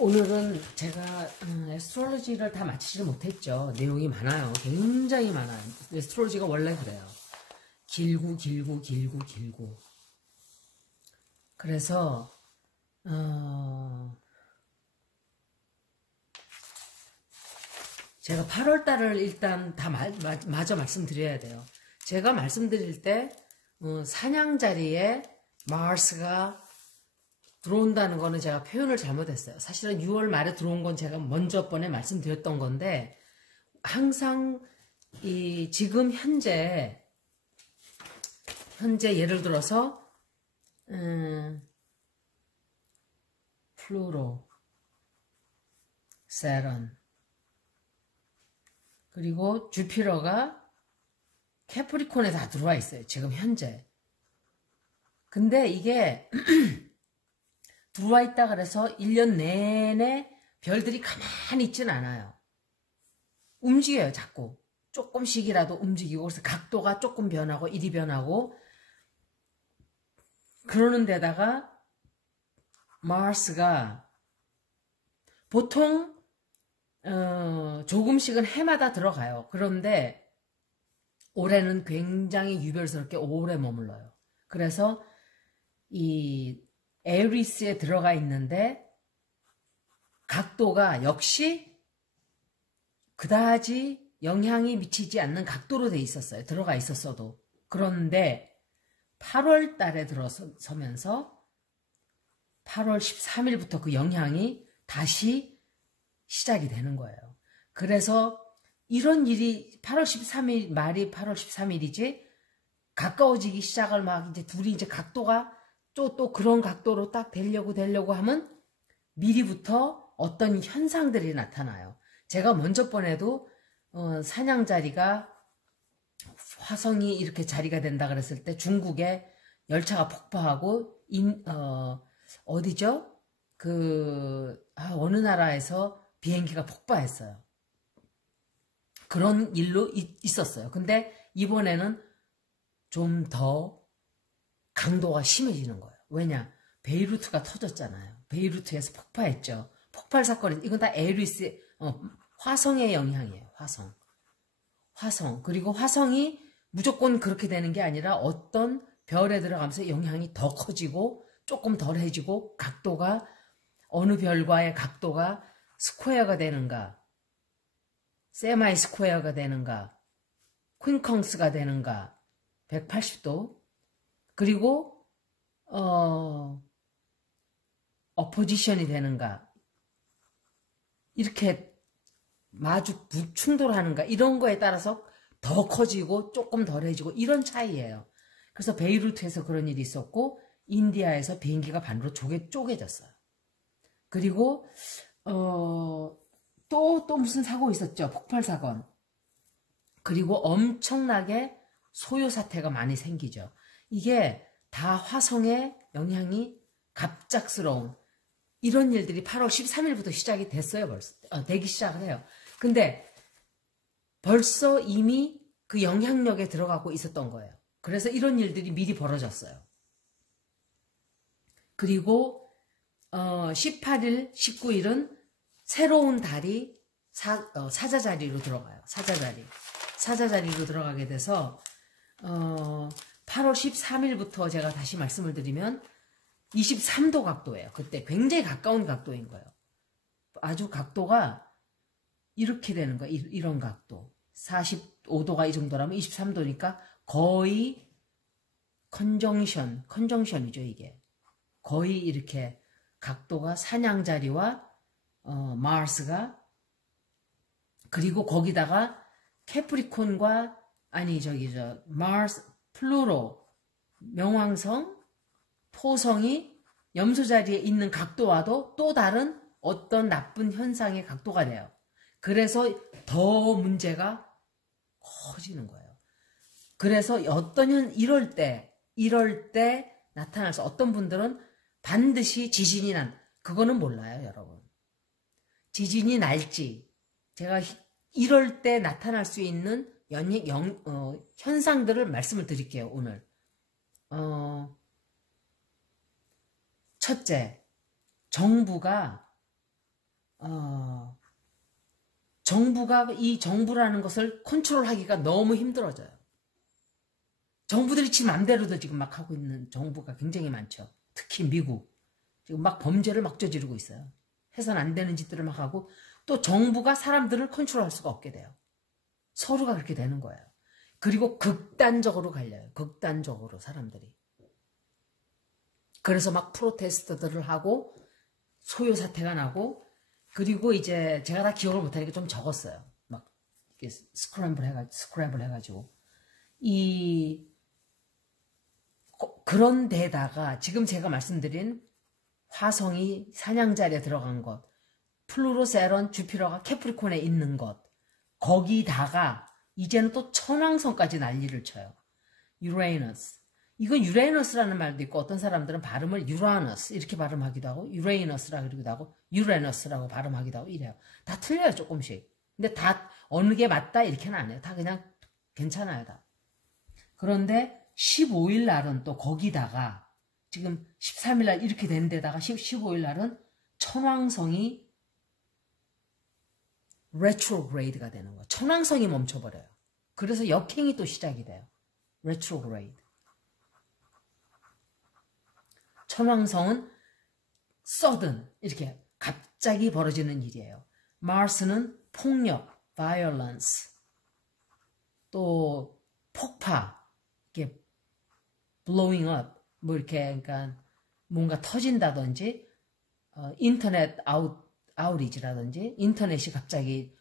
오늘은 제가 에스트롤로지를 다 마치지 못했죠. 내용이 많아요. 굉장히 많아요. 에스트롤로지가 원래 그래요. 길고 길고 길고 길고. 그래서 제가 8월달을 일단 다 마저 말씀드려야 돼요. 제가 말씀드릴 때 사냥자리에 마르스가 들어온다는 거는 제가 표현을 잘못했어요. 사실은 6월 말에 들어온 건 제가 먼저 번에 말씀드렸던 건데, 항상 지금 현재 예를 들어서 플루토, 세런, 그리고 주피터가 캐프리콘에 다 들어와 있어요. 지금 현재. 근데 이게 들어와 있다 그래서 1년 내내 별들이 가만히 있진 않아요. 움직여요, 자꾸. 조금씩이라도 움직이고, 그래서 각도가 조금 변하고, 이리 변하고, 그러는 데다가, 마르스가 보통, 조금씩은 해마다 들어가요. 그런데, 올해는 굉장히 유별스럽게 오래 머물러요. 그래서, 이 에리스에 들어가 있는데 각도가 역시 그다지 영향이 미치지 않는 각도로 돼 있었어요. 들어가 있었어도. 그런데 8월 달에 들어서면서 8월 13일부터 그 영향이 다시 시작이 되는 거예요. 그래서 이런 일이 8월 13일 말이 8월 13일이지 가까워지기 시작을 막 이제 둘이 이제 각도가 또 그런 각도로 딱 되려고 하면 미리부터 어떤 현상들이 나타나요. 제가 먼저 번에도 사냥자리가 화성이 이렇게 자리가 된다 그랬을 때 중국에 열차가 폭파하고 어디죠? 어느 나라에서 비행기가 폭파했어요. 그런 일로 있었어요. 근데 이번에는 좀 더 강도가 심해지는 거예요. 왜냐? 베이루트가 터졌잖아요. 베이루트에서 폭파했죠. 폭발 사건은 이건 다 에리스 화성의 영향이에요. 화성. 그리고 화성이 무조건 그렇게 되는 게 아니라 어떤 별에 들어가면서 영향이 더 커지고 조금 덜해지고 각도가 어느 별과의 각도가 스퀘어가 되는가, 세마이 스퀘어가 되는가, 퀸컹스가 되는가, 180도, 그리고 어포지션이 되는가, 이렇게 마주 충돌하는가, 이런 거에 따라서 더 커지고 조금 덜해지고 이런 차이예요. 그래서 베이루트에서 그런 일이 있었고 인디아에서 비행기가 반으로 쪼개졌어요. 그리고 또 무슨 사고 있었죠. 폭발 사건. 그리고 엄청나게 소요 사태가 많이 생기죠. 이게 다 화성의 영향이 갑작스러운 이런 일들이 8월 13일부터 시작이 됐어요. 벌써 되기 시작을 해요. 근데 벌써 이미 그 영향력에 들어가고 있었던 거예요. 그래서 이런 일들이 미리 벌어졌어요. 그리고 18일, 19일은 새로운 달이 사자자리로 들어가요. 사자자리로 들어가게 돼서 8월 13일부터 제가 다시 말씀을 드리면 23도 각도예요. 그때 굉장히 가까운 각도인 거예요. 아주 각도가 이렇게 되는 거예요. 이런 각도. 45도가 이 정도라면 23도니까 거의 컨정션이죠, 이게. 거의 이렇게 각도가 사냥자리와 마르스가, 그리고 거기다가 캐프리콘과 마르스, 플루토, 명왕성, 토성이 염소 자리에 있는 각도와도 또 다른 어떤 나쁜 현상의 각도가 돼요. 그래서 더 문제가 커지는 거예요. 그래서 이럴 때 나타나서 어떤 분들은 반드시 지진이 그거는 몰라요, 여러분. 지진이 날지, 제가 이럴 때 나타날 수 있는 현상들을 말씀을 드릴게요, 오늘. 첫째, 정부가 정부가 이 정부라는 것을 컨트롤하기가 너무 힘들어져요. 정부들이 지 맘대로도 지금 막 하고 있는 정부가 굉장히 많죠. 특히 미국. 지금 막 범죄를 막 저지르고 있어요. 해서는 안 되는 짓들을 막 하고 또 정부가 사람들을 컨트롤할 수가 없게 돼요. 서로가 그렇게 되는 거예요. 그리고 극단적으로 갈려요. 극단적으로 사람들이. 그래서 막 프로테스트들을 하고 소요 사태가 나고 그리고 이제 제가 다 기억을 못하니까 좀 적었어요. 막 이렇게 스크램블 해가지고 그런 데다가 지금 제가 말씀드린 화성이 사냥자리에 들어간 것, 플루로세런, 주피터가 캐프리콘에 있는 것, 거기다가 이제는 또 천왕성까지 난리를 쳐요. 유레이너스. 이건 유레이너스라는 말도 있고 어떤 사람들은 발음을 유라너스 이렇게 발음하기도 하고 유레이너스라고 그러기도 하고 유레너스라고 발음하기도 하고 이래요. 다 틀려요 조금씩. 근데 다 어느 게 맞다 이렇게는 안 해요. 다 그냥 괜찮아요 다. 그런데 15일 날은 또 거기다가 지금 13일 날 이렇게 된 데다가 15일 날은 천왕성이 레트로그레이드가 되는 거예요. 천왕성이 멈춰버려요. 그래서 역행이 또 시작이 돼요. 레트로그레이드. 천왕성은 sudden 이렇게 갑자기 벌어지는 일이에요. 마스는 폭력, violence, 또 폭파, 이렇게 blowing up, 뭐 이렇게 그러니까 뭔가 터진다든지 인터넷 아웃리지라든지 인터넷이 갑자기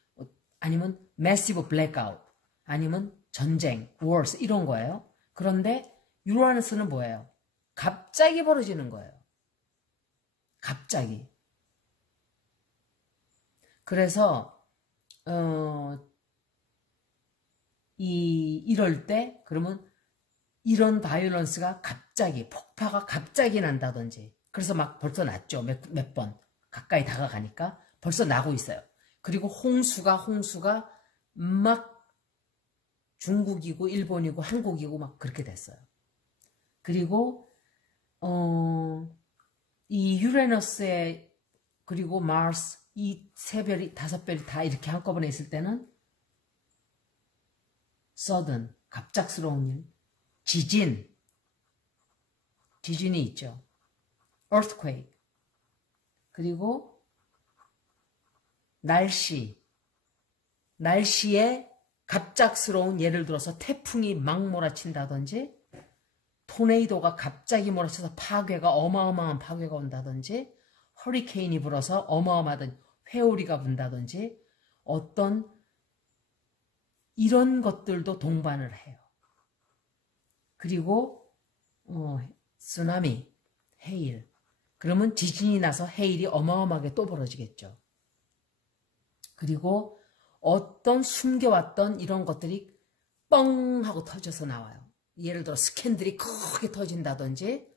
아니면 massive blackout 아니면 전쟁, wars 이런 거예요. 그런데 유라너스는 뭐예요? 갑자기 벌어지는 거예요. 갑자기. 그래서 이럴 때 그러면 이런 바이올런스가 갑자기 폭파가 갑자기 난다든지 그래서 막 벌써 났죠. 몇 번 가까이 다가가니까 벌써 나고 있어요. 그리고 홍수가 막 중국이고 일본이고 한국이고 막 그렇게 됐어요. 그리고 이 유레너스에 그리고 마스 이 세 별이 다섯 별이 다 이렇게 한꺼번에 있을 때는 sudden 갑작스러운 일, 지진이 있죠. earthquake 그리고 날씨에 갑작스러운 예를 들어서 태풍이 막 몰아친다든지 토네이도가 갑자기 몰아쳐서 어마어마한 파괴가 온다든지 허리케인이 불어서 어마어마한 회오리가 분다든지 어떤 이런 것들도 동반을 해요. 그리고 쓰나미, 해일. 그러면 지진이 나서 해일이 어마어마하게 또 벌어지겠죠. 그리고 어떤 숨겨왔던 이런 것들이 뻥 하고 터져서 나와요. 예를 들어 스캔들이 크게 터진다든지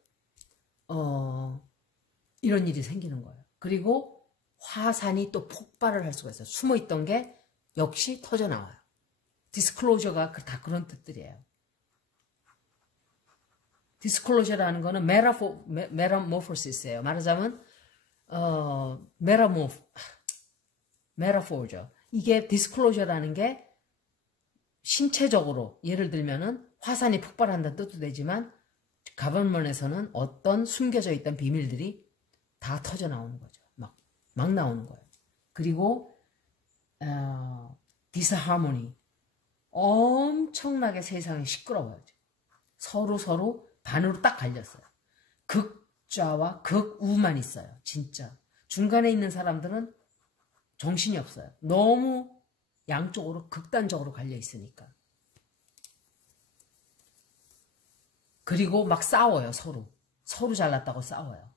이런 일이 생기는 거예요. 그리고 화산이 또 폭발을 할 수가 있어요. 숨어있던 게 역시 터져 나와요. 디스클로저가 다 그런 뜻들이에요. 디스클로저라는 거는 메타모포시스예요. 말하자면 메타포죠. 이게 디스클로저라는 게 신체적으로 예를 들면은 화산이 폭발한다는 뜻도 되지만 가버먼에서는 어떤 숨겨져 있던 비밀들이 다 터져 나오는 거죠. 막 나오는 거예요. 그리고 디스하모니 엄청나게 세상이 시끄러워요. 서로 반으로 딱 갈렸어요. 극좌와 극우만 있어요. 진짜. 중간에 있는 사람들은 정신이 없어요. 너무 양쪽으로 극단적으로 갈려 있으니까. 그리고 막 싸워요. 서로 잘났다고 싸워요.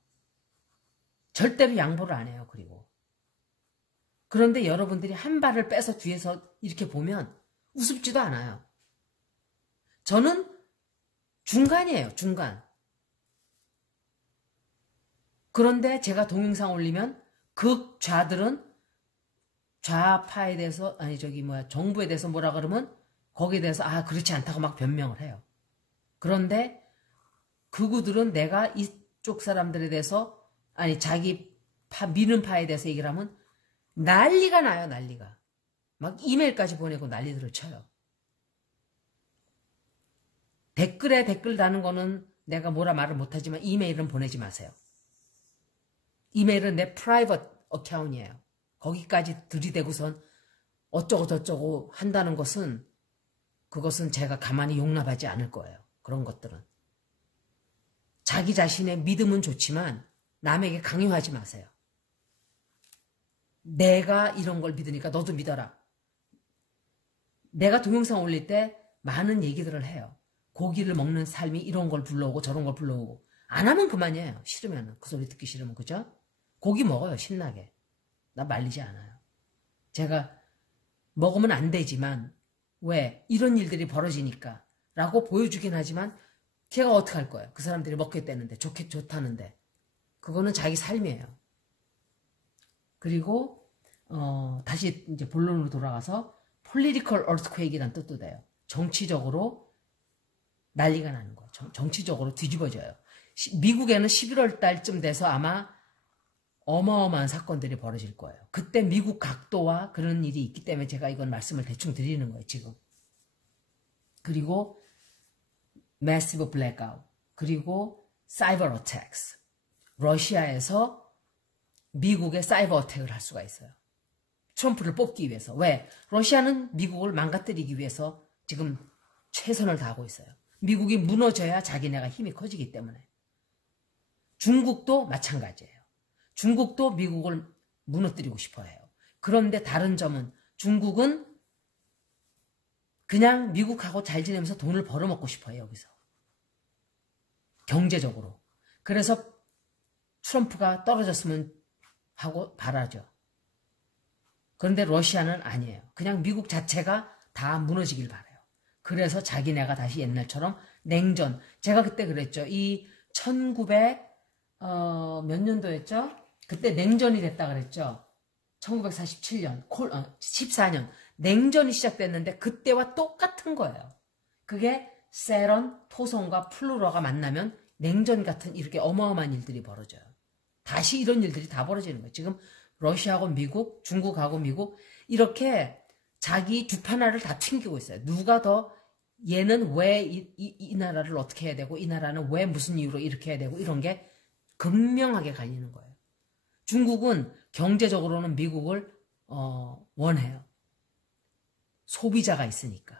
절대로 양보를 안 해요. 그런데 여러분들이 한 발을 빼서 뒤에서 이렇게 보면 우습지도 않아요. 저는 중간이에요. 중간. 그런데 제가 동영상 올리면 극좌들은 좌파에 대해서 정부에 대해서 뭐라 그러면 거기에 대해서 그렇지 않다고 막 변명을 해요. 그런데 극우들은 내가 이쪽 사람들에 대해서 자기 미는 파에 대해서 얘기를 하면 난리가 나요, 난리가. 막 이메일까지 보내고 난리들을 쳐요. 댓글에 댓글 다는 거는 내가 뭐라 말을 못하지만 이메일은 보내지 마세요. 이메일은 내 프라이버트 어카운트이에요. 거기까지 들이대고선 어쩌고 저쩌고 한다는 것은 그것은 제가 가만히 용납하지 않을 거예요. 그런 것들은. 자기 자신의 믿음은 좋지만 남에게 강요하지 마세요. 내가 이런 걸 믿으니까 너도 믿어라. 내가 동영상 올릴 때 많은 얘기들을 해요. 고기를 먹는 삶이 이런 걸 불러오고 저런 걸 불러오고. 안 하면 그만이에요. 싫으면. 그 소리 듣기 싫으면. 그죠? 고기 먹어요. 신나게. 나 말리지 않아요. 제가 먹으면 안 되지만 왜? 이런 일들이 벌어지니까 라고 보여주긴 하지만 걔가 어떻게 할 거예요? 그 사람들이 먹겠다는데 좋다는데. 그거는 자기 삶이에요. 그리고 다시 이제 본론으로 돌아가서 political earthquake이란 뜻도 돼요. 정치적으로 난리가 나는 거예요. 정치적으로 뒤집어져요. 미국에는 11월 달쯤 돼서 아마 어마어마한 사건들이 벌어질 거예요. 그때 미국 각도와 그런 일이 있기 때문에 제가 이건 말씀을 대충 드리는 거예요. 지금. 그리고 massive blackout, 그리고 cyber attacks. 러시아에서 미국에 사이버 어택을 할 수가 있어요. 트럼프를 뽑기 위해서. 왜? 러시아는 미국을 망가뜨리기 위해서 지금 최선을 다하고 있어요. 미국이 무너져야 자기네가 힘이 커지기 때문에. 중국도 마찬가지예요. 중국도 미국을 무너뜨리고 싶어 해요. 그런데 다른 점은 중국은 그냥 미국하고 잘 지내면서 돈을 벌어먹고 싶어 해요. 여기서. 경제적으로. 그래서 트럼프가 떨어졌으면 하고 바라죠. 그런데 러시아는 아니에요. 그냥 미국 자체가 다 무너지길 바라요. 그래서 자기네가 다시 옛날처럼 냉전. 제가 그때 그랬죠. 이 1900, 몇 년도였죠? 그때 냉전이 됐다 그랬죠. 1947년, 14년. 냉전이 시작됐는데 그때와 똑같은 거예요. 그게 세런, 토성과 플루러가 만나면 냉전 같은 이렇게 어마어마한 일들이 벌어져요. 다시 이런 일들이 다 벌어지는 거예요. 지금 러시아하고 미국, 중국하고 미국 이렇게 자기 주판화를 다 튕기고 있어요. 누가 더 얘는 왜 이 나라를 어떻게 해야 되고 이 나라는 왜 무슨 이유로 이렇게 해야 되고 이런 게 극명하게 갈리는 거예요. 중국은 경제적으로는 미국을 원해요. 소비자가 있으니까.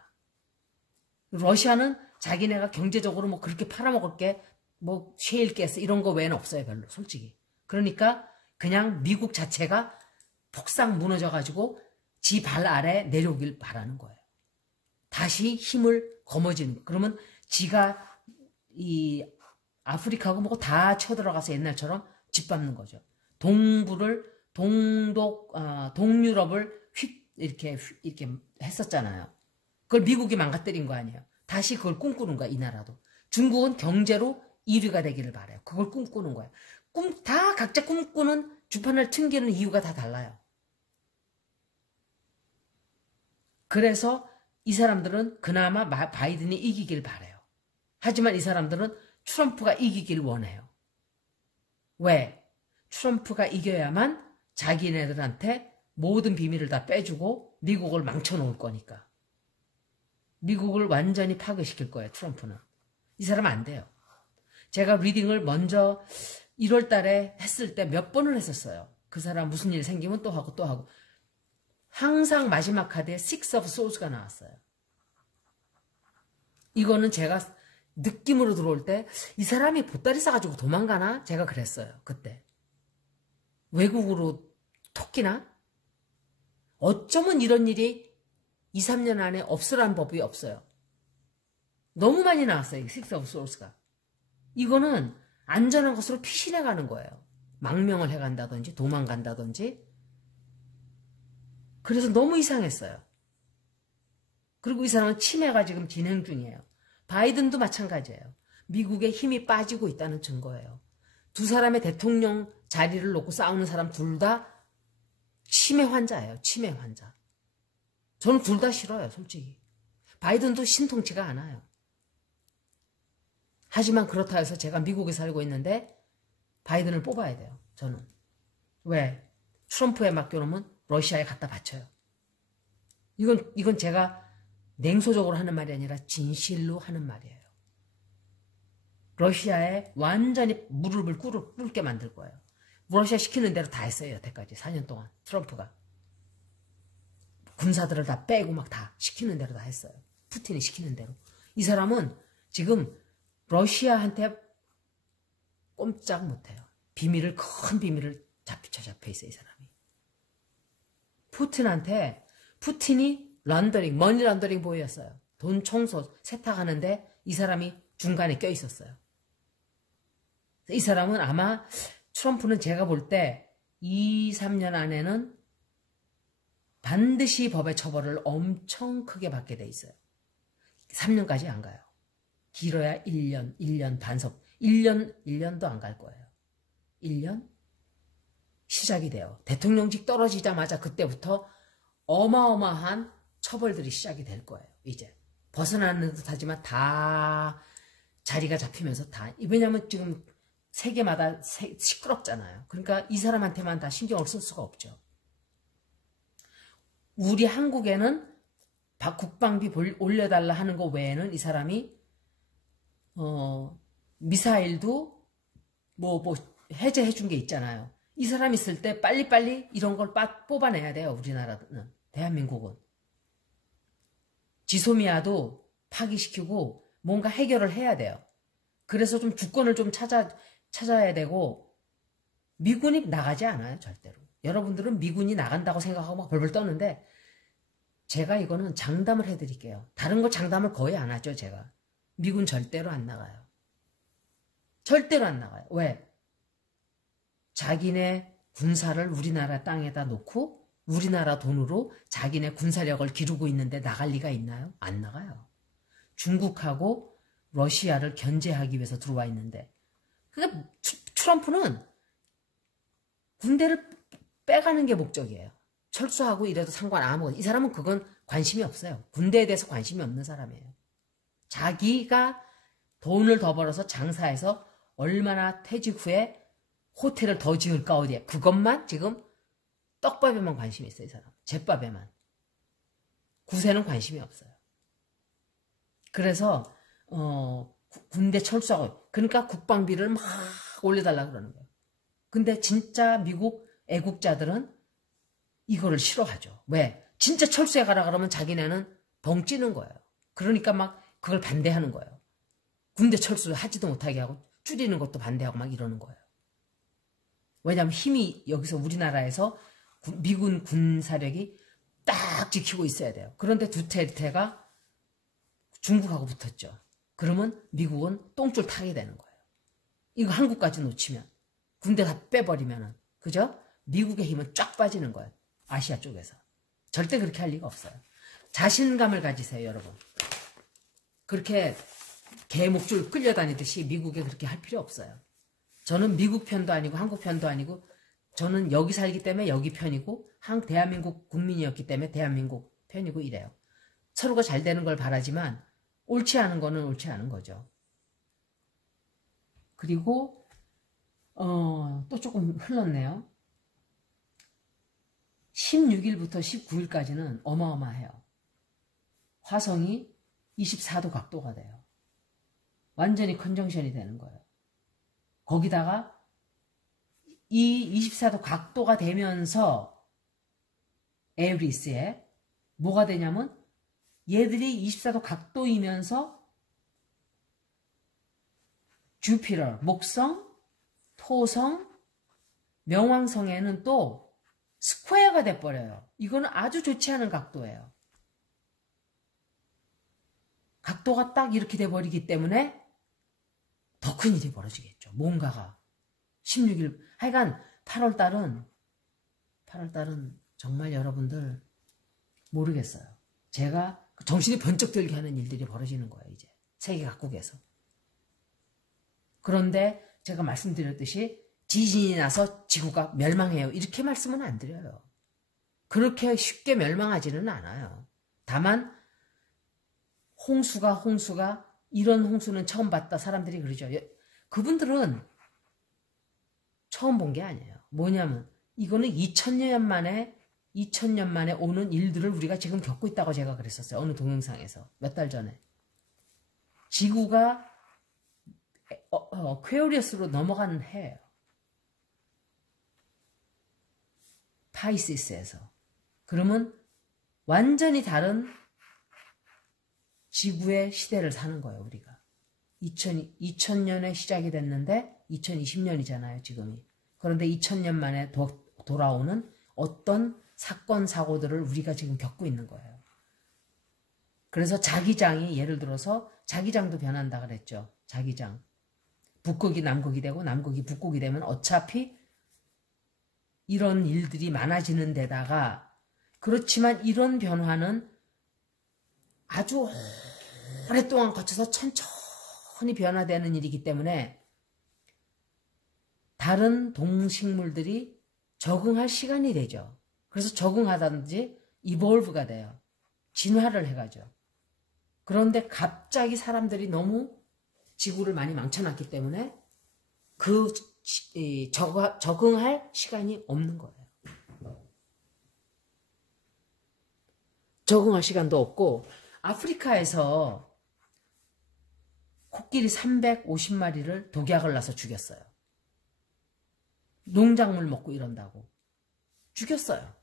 러시아는 자기네가 경제적으로 뭐 그렇게 팔아먹을 게 뭐 셰일가스 이런 거 외에는 없어요. 별로 솔직히. 그러니까 그냥 미국 자체가 폭삭 무너져가지고 지 발 아래 내려오길 바라는 거예요. 다시 힘을 거머쥐는 거예요. 그러면 지가 이 아프리카하고 뭐고 다 쳐들어가서 옛날처럼 짓밟는 거죠. 동유럽을 이렇게 했었잖아요. 그걸 미국이 망가뜨린 거 아니에요. 다시 그걸 꿈꾸는 거야, 이 나라도. 중국은 경제로 1위가 되기를 바라요. 그걸 꿈꾸는 거예요. 다 각자 꿈꾸는 주판을 튕기는 이유가 다 달라요. 그래서 이 사람들은 그나마 바이든이 이기길 바라요. 하지만 이 사람들은 트럼프가 이기길 원해요. 왜? 트럼프가 이겨야만 자기네들한테 모든 비밀을 다 빼주고 미국을 망쳐놓을 거니까. 미국을 완전히 파괴시킬 거예요. 트럼프는. 이 사람 안 돼요. 제가 리딩을 먼저 1월 달에 했을 때 몇 번을 했었어요. 그 사람 무슨 일 생기면 또 하고 또 하고. 항상 마지막 카드에 Six of Swords가 나왔어요. 이거는 제가 느낌으로 들어올 때 이 사람이 보따리 싸가지고 도망가나? 제가 그랬어요. 그때. 외국으로 토끼나? 어쩌면 이런 일이 2, 3년 안에 없으란 법이 없어요. 너무 많이 나왔어요. 이 Six of Swords가. 이거는 안전한 것으로 피신해 가는 거예요. 망명을 해간다든지 도망간다든지. 그래서 너무 이상했어요. 그리고 이 사람은 치매가 지금 진행 중이에요. 바이든도 마찬가지예요. 미국의 힘이 빠지고 있다는 증거예요. 두 사람의 대통령 자리를 놓고 싸우는 사람 둘 다 치매 환자예요. 치매 환자. 저는 둘 다 싫어요. 솔직히. 바이든도 신통치가 않아요. 하지만 그렇다 해서 제가 미국에 살고 있는데 바이든을 뽑아야 돼요. 저는. 왜? 트럼프에 맡겨놓으면 러시아에 갖다 바쳐요. 이건 제가 냉소적으로 하는 말이 아니라 진실로 하는 말이에요. 러시아에 완전히 무릎을 꿇게 만들 거예요. 러시아 시키는 대로 다 했어요. 여태까지 4년 동안 트럼프가. 군사들을 다 빼고 막 다 시키는 대로 다 했어요. 푸틴이 시키는 대로. 이 사람은 지금 러시아한테 꼼짝 못해요. 큰 비밀을 잡혀 있어요. 이 사람이. 푸틴이 머니 런더링 보였어요. 돈 청소, 세탁하는데 이 사람이 중간에 껴 있었어요. 이 사람은 아마 트럼프는 제가 볼 때 2, 3년 안에는 반드시 법의 처벌을 엄청 크게 받게 돼 있어요. 3년까지 안 가요. 길어야 1년 반석. 1년도 안 갈 거예요. 1년? 시작이 돼요. 대통령직 떨어지자마자 그때부터 어마어마한 처벌들이 시작이 될 거예요. 이제. 벗어나는 듯 하지만 다 자리가 잡히면서 다. 왜냐면 지금 세계마다 시끄럽잖아요. 그러니까 이 사람한테만 다 신경을 쓸 수가 없죠. 우리 한국에는 국방비 올려달라 하는 거 외에는 이 사람이 미사일도 뭐 해제해 준 게 있잖아요. 이 사람 있을 때 빨리빨리 이런 걸 뽑아내야 돼요. 우리나라는. 대한민국은. 지소미아도 파기시키고 뭔가 해결을 해야 돼요. 그래서 좀 주권을 좀 찾아야 되고 미군이 나가지 않아요. 절대로. 여러분들은 미군이 나간다고 생각하고 막 벌벌 떠는데 제가 이거는 장담을 해드릴게요. 다른 거 장담을 거의 안 하죠. 제가. 미군 절대로 안 나가요. 절대로 안 나가요. 왜? 자기네 군사를 우리나라 땅에다 놓고 우리나라 돈으로 자기네 군사력을 기르고 있는데 나갈 리가 있나요? 안 나가요. 중국하고 러시아를 견제하기 위해서 들어와 있는데 그러니까 트럼프는 군대를 빼가는 게 목적이에요. 철수하고 이래도 이 사람은 그건 관심이 없어요. 군대에 대해서 관심이 없는 사람이에요. 자기가 돈을 더 벌어서 장사해서 얼마나 퇴직 후에 호텔을 더 지을까 어디에. 그것만 지금 떡밥에만 관심이 있어요. 이 사람. 잿밥에만. 구세는 관심이 없어요. 그래서 군대 철수하고 그러니까 국방비를 막 올려달라고 그러는 거예요. 근데 진짜 미국 애국자들은 이거를 싫어하죠. 왜? 진짜 철수해 가라 그러면 자기네는 벙찌는 거예요. 그러니까 막 그걸 반대하는 거예요. 군대 철수를 하지도 못하게 하고 줄이는 것도 반대하고 막 이러는 거예요. 왜냐하면 힘이 여기서 우리나라에서 미군 군사력이 딱 지키고 있어야 돼요. 그런데 두테르테가 중국하고 붙었죠. 그러면 미국은 똥줄 타게 되는 거예요. 이거 한국까지 놓치면 군대 다 빼버리면은 그죠? 미국의 힘은 쫙 빠지는 거예요. 아시아 쪽에서. 절대 그렇게 할 리가 없어요. 자신감을 가지세요, 여러분. 그렇게 개 목줄 끌려다니듯이 미국에 그렇게 할 필요 없어요. 저는 미국 편도 아니고 한국 편도 아니고 저는 여기 살기 때문에 여기 편이고 대한민국 국민이었기 때문에 대한민국 편이고 이래요. 서로가 잘 되는 걸 바라지만 옳지 않은 거는 옳지 않은 거죠. 그리고 또 조금 흘렀네요. 16일부터 19일까지는 어마어마해요. 화성이 24도 각도가 돼요. 완전히 컨정션이 되는 거예요. 거기다가 이 24도 각도가 되면서 에리스에 뭐가 되냐면 얘들이 24도 각도이면서 주피터, 목성, 토성, 명왕성에는 또 스퀘어가 돼버려요. 이거는 아주 좋지 않은 각도예요. 각도가 딱 이렇게 돼버리기 때문에 더 큰 일이 벌어지겠죠. 뭔가가 16일 하여간 8월달은 정말 여러분들 모르겠어요. 제가 정신이 번쩍 들게 하는 일들이 벌어지는 거예요. 이제 세계 각국에서. 그런데 제가 말씀드렸듯이 지진이 나서 지구가 멸망해요. 이렇게 말씀은 안 드려요. 그렇게 쉽게 멸망하지는 않아요. 다만 홍수가 이런 홍수는 처음 봤다 사람들이 그러죠. 그분들은 처음 본 게 아니에요. 뭐냐면 이거는 2000년 만에 2000년 만에 오는 일들을 우리가 지금 겪고 있다고 제가 그랬었어요. 어느 동영상에서 몇 달 전에. 지구가 퀘어리어스로 넘어가는 해예요. 파이시스에서. 그러면 완전히 다른 지구의 시대를 사는 거예요. 우리가. 2000년에 시작이 됐는데 2020년이잖아요. 지금이. 그런데 2000년 만에 돌아오는 어떤 사건 사고들을 우리가 지금 겪고 있는 거예요. 그래서 자기장이 예를 들어서 자기장도 변한다 그랬죠. 자기장. 북극이 남극이 되고 남극이 북극이 되면 어차피 이런 일들이 많아지는 데다가 그렇지만 이런 변화는 아주 오랫동안 거쳐서 천천히 변화되는 일이기 때문에 다른 동식물들이 적응할 시간이 되죠. 그래서 적응하다든지 evolve가 돼요. 진화를 해가죠. 그런데 갑자기 사람들이 너무 지구를 많이 망쳐놨기 때문에 적응할 시간이 없는 거예요. 적응할 시간도 없고 아프리카에서 코끼리 350마리를 독약을 놔서 죽였어요. 농작물 먹고 이런다고. 죽였어요.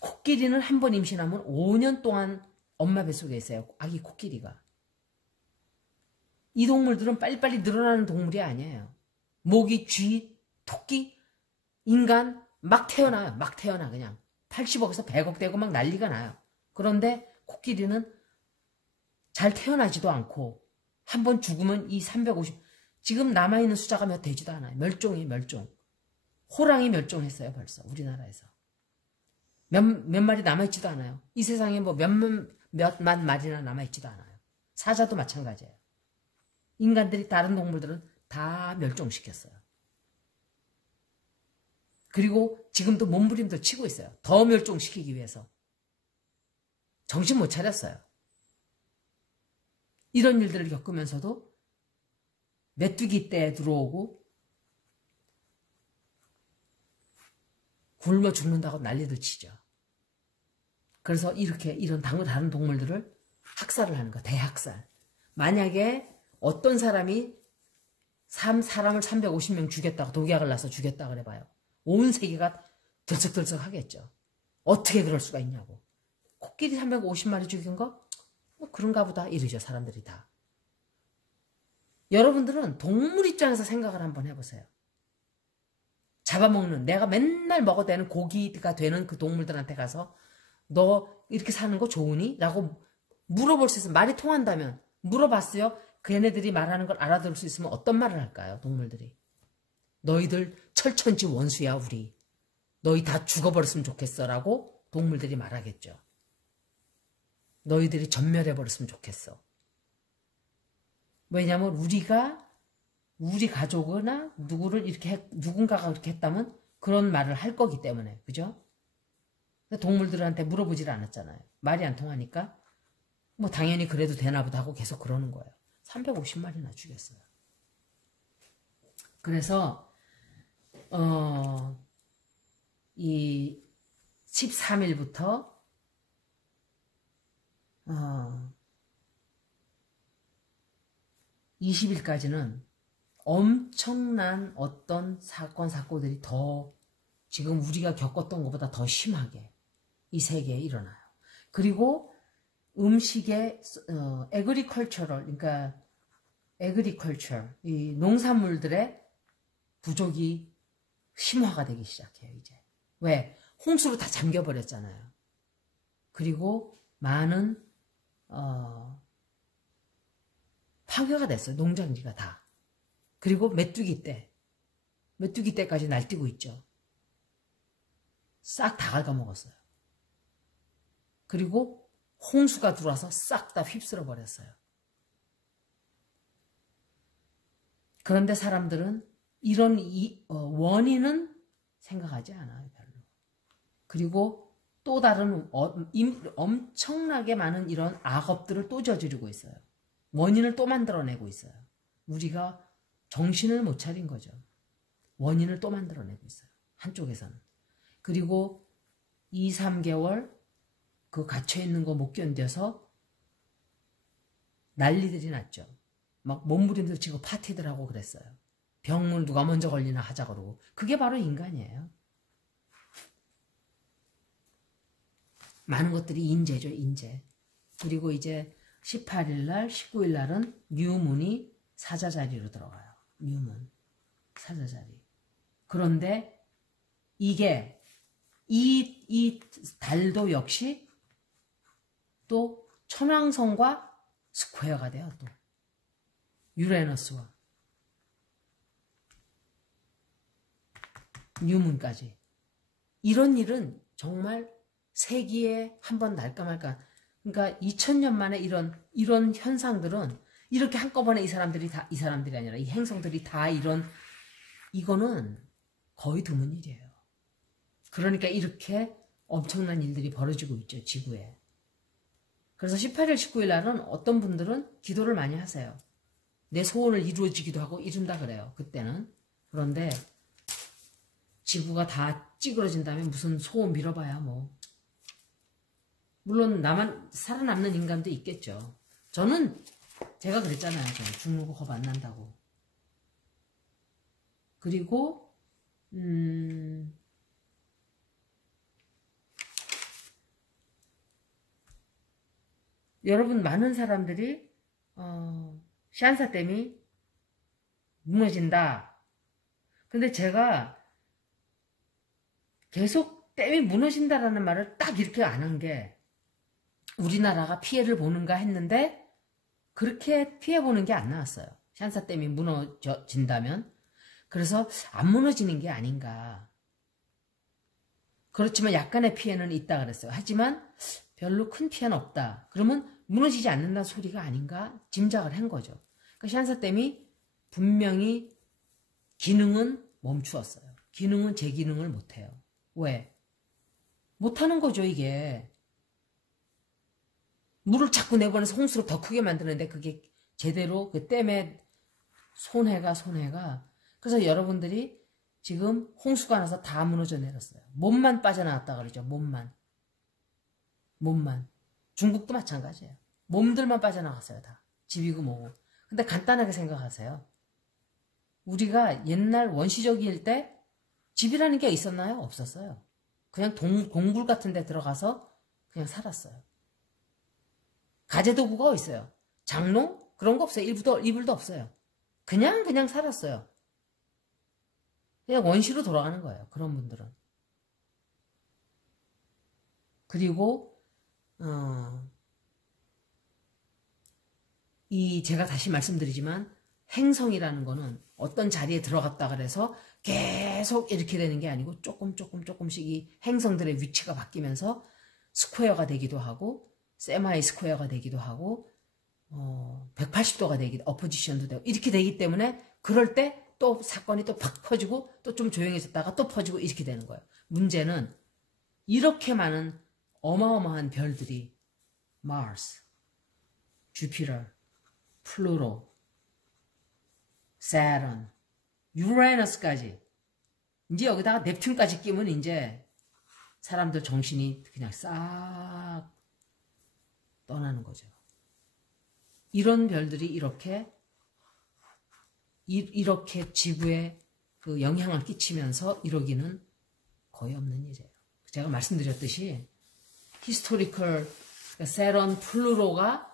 코끼리는 한 번 임신하면 5년 동안 엄마 뱃속에 있어요. 아기 코끼리가. 이 동물들은 빨리빨리 늘어나는 동물이 아니에요. 모기, 쥐, 토끼, 인간 막 태어나요. 막 태어나 그냥. 80억에서 100억 되고 막 난리가 나요. 그런데 코끼리는 잘 태어나지도 않고 한 번 죽으면 이 350, 지금 남아있는 숫자가 몇 되지도 않아요. 멸종이 멸종. 호랑이 멸종했어요 벌써 우리나라에서. 몇 마리 남아있지도 않아요. 이 세상에 뭐 몇만 마리나 남아있지도 않아요. 사자도 마찬가지예요. 인간들이 다른 동물들은 다 멸종시켰어요. 그리고 지금도 몸부림도 치고 있어요. 더 멸종시키기 위해서. 정신 못 차렸어요. 이런 일들을 겪으면서도 메뚜기 떼 들어오고 굶어 죽는다고 난리도 치죠. 그래서 이런 다른 동물들을 학살을 하는 거, 대학살. 만약에 어떤 사람이 사람을 350명 죽였다고 독약을 놔서 죽였다 그래봐요. 온 세계가 들썩들썩 하겠죠. 어떻게 그럴 수가 있냐고. 코끼리 350마리 죽인 거? 뭐 그런가 보다 이러죠 사람들이 다. 여러분들은 동물 입장에서 생각을 한번 해보세요. 잡아먹는 내가 맨날 먹어대는 고기가 되는 그 동물들한테 가서 너 이렇게 사는 거 좋으니? 라고 물어볼 수 있으면 말이 통한다면 물어봤어요. 걔네들이 말하는 걸 알아들을 수 있으면 어떤 말을 할까요? 동물들이. 너희들 철천지 원수야 우리. 너희 다 죽어버렸으면 좋겠어 라고 동물들이 말하겠죠. 너희들이 전멸해버렸으면 좋겠어. 왜냐하면 우리 가족이나 누군가가 그렇게 했다면 그런 말을 할 거기 때문에. 그죠? 동물들한테 물어보질 않았잖아요. 말이 안 통하니까 뭐 당연히 그래도 되나 보다 하고 계속 그러는 거예요. 350마리나 죽였어요. 그래서 이 13일부터 20일까지는 엄청난 어떤 사건들이 더 지금 우리가 겪었던 것보다 더 심하게 이 세계에 일어나요. 그리고 음식의 그러니까 이 농산물들의 부족이 심화가 되기 시작해요. 이제. 왜? 홍수로 다 잠겨버렸잖아요. 그리고 많은 파괴가 됐어요. 농장지가 다. 그리고 메뚜기 떼까지 날뛰고 있죠. 싹 다 갉아먹었어요. 그리고 홍수가 들어와서 싹 다 휩쓸어 버렸어요. 그런데 사람들은 이런 원인은 생각하지 않아요. 별로. 그리고 또 다른 엄청나게 많은 이런 악업들을 또 저지르고 있어요. 원인을 또 만들어내고 있어요. 우리가 정신을 못 차린 거죠. 원인을 또 만들어내고 있어요. 한쪽에서는. 그리고 2, 3개월 그 갇혀있는 거 못 견뎌서 난리들이 났죠. 막 몸부림도 치고 파티들 하고 그랬어요. 병을 누가 먼저 걸리나 하자 그러고. 그게 바로 인간이에요. 많은 것들이 인재죠, 인재. 그리고 이제 18일 날, 19일 날은 뉴문이 사자자리로 들어가요. 뉴문, 사자자리. 그런데 이게 이 달도 역시 또 천왕성과 스퀘어가 돼요. 또 유레너스와 뉴문까지. 이런 일은 정말 세기에 한 번 날까 말까. 그러니까 2000년 만에 이런 현상들은 이렇게 한꺼번에 이 사람들이 아니라 이 행성들이 다 이거는 거의 드문 일이에요. 그러니까 이렇게 엄청난 일들이 벌어지고 있죠, 지구에. 그래서 18일, 19일 날은 어떤 분들은 기도를 많이 하세요. 내 소원을 이루어지기도 하고 이룬다 그래요, 그때는. 그런데 지구가 다 찌그러진다면 무슨 소원 빌어봐야 뭐. 물론 나만 살아남는 인간도 있겠죠. 저는 제가 그랬잖아요. 저는 죽는 거 겁 안 난다고. 그리고 여러분 많은 사람들이 샨사댐이 무너진다. 근데 제가 계속 댐이 무너진다라는 말을 딱 이렇게 안 한 게 우리나라가 피해를 보는가 했는데 그렇게 피해보는 게 안 나왔어요. 샨사댐이 무너진다면. 그래서 안 무너지는 게 아닌가. 그렇지만 약간의 피해는 있다 그랬어요. 하지만 별로 큰 피해는 없다. 그러면 무너지지 않는다는 소리가 아닌가 짐작을 한 거죠. 그러니까 샨사댐이 분명히 기능은 멈추었어요. 기능은 제 기능을 못해요. 왜? 못하는 거죠, 이게. 물을 자꾸 내보내서 홍수를 더 크게 만드는데 그게 제대로 그 댐의 손해가. 그래서 여러분들이 지금 홍수가 나서 다 무너져 내렸어요. 몸만 빠져나왔다 그러죠. 몸만. 중국도 마찬가지예요. 몸들만 빠져나갔어요. 다. 집이고 뭐고. 근데 간단하게 생각하세요. 우리가 옛날 원시적일 때 집이라는 게 있었나요? 없었어요. 그냥 동굴 같은 데 들어가서 그냥 살았어요. 가재도구가 있어요. 장롱? 그런 거 없어요. 이불도 없어요. 그냥 살았어요. 그냥 원시로 돌아가는 거예요. 그런 분들은. 그리고 제가 다시 말씀드리지만 행성이라는 거는 어떤 자리에 들어갔다 그래서 계속 이렇게 되는 게 아니고 조금씩 이 행성들의 위치가 바뀌면서 스퀘어가 되기도 하고 세마이 스퀘어가 되기도 하고 180도가 되기도 어포지션도 되고 이렇게 되기 때문에 그럴 때 또 사건이 또 팍 퍼지고 또 좀 조용해졌다가 또 퍼지고 이렇게 되는 거예요. 문제는 이렇게 많은 어마어마한 별들이 마스, 주피터, 플루토, 사turn, 유레너스까지 이제 여기다가 넵튠까지 끼면 이제 사람들 정신이 그냥 싹 떠나는 거죠. 이런 별들이 이렇게 지구에 그 영향을 끼치면서 이러기는 거의 없는 일이에요. 제가 말씀드렸듯이 히스토리컬 세런 플루토가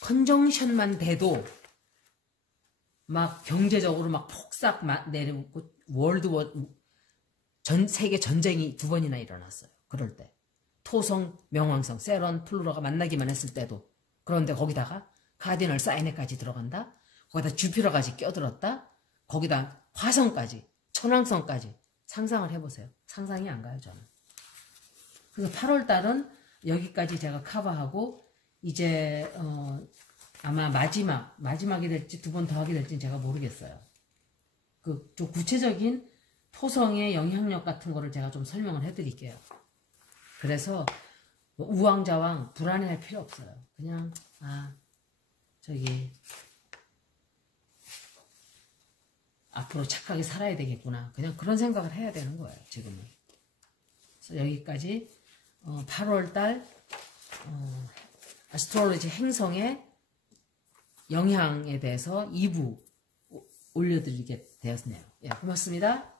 컨정션만 돼도 막 경제적으로 막 폭삭 내리고 세계 전쟁이 2번이나 일어났어요. 그럴 때 토성, 명왕성, 세런, 플루토가 만나기만 했을 때도. 그런데 거기다가 카디널 사이네까지 들어간다. 거기다 주피터까지 껴들었다. 거기다 화성까지, 천왕성까지 상상을 해보세요. 상상이 안 가요, 저는. 그래서 8월달은 여기까지 제가 커버하고 이제 아마 마지막이 될지 2번 더 하게 될지는 제가 모르겠어요. 좀 구체적인 토성의 영향력 같은 거를 제가 좀 설명을 해드릴게요. 그래서 우왕좌왕 불안해할 필요 없어요. 그냥 앞으로 착하게 살아야 되겠구나. 그냥 그런 생각을 해야 되는 거예요. 지금은. 그래서 여기까지 8월달 아스트롤로지 행성의 영향에 대해서 2부 올려드리게 되었네요. 예, 고맙습니다.